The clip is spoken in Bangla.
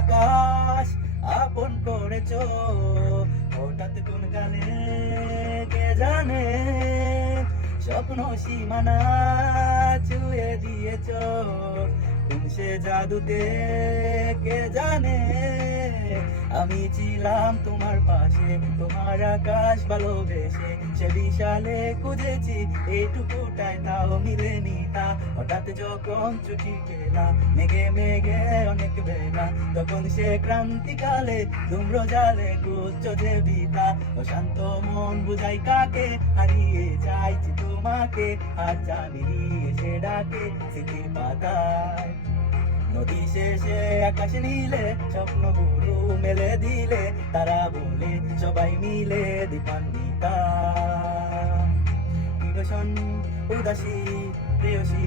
আকাশ আপন করেছো, হঠাৎ কোন গানে কে জানে স্বপ্ন সীমানা ছুঁয়ে দিয়েছো, কোন সে জাদুতে কে জানে আমি ছিলাম তোমার পাশে, তোমার আকাশ ভালোবেসে সে বিশালে খুঁজেছি এইটুকুটাই, তাও মিলেনি তা। হঠাৎ যখন ছুটি পেলাম মেঘে মেঘে অনেক বেলা, তখন সে ক্রান্তিকালে ধুম্র জালে গুচ্ছ যে বিতা, অশান্ত মন বুঝাই কাকে হারিয়ে চাইছি তোমাকে, আর জানি এসে ডাকে স্মৃতির পাতায়। নদী শেষে আকাশ নীলে স্বপ্নগুলো মেলে দিলে, তারা বলে সবাই মিলে দীপান্বিতা। উদাসী প্রেয়সী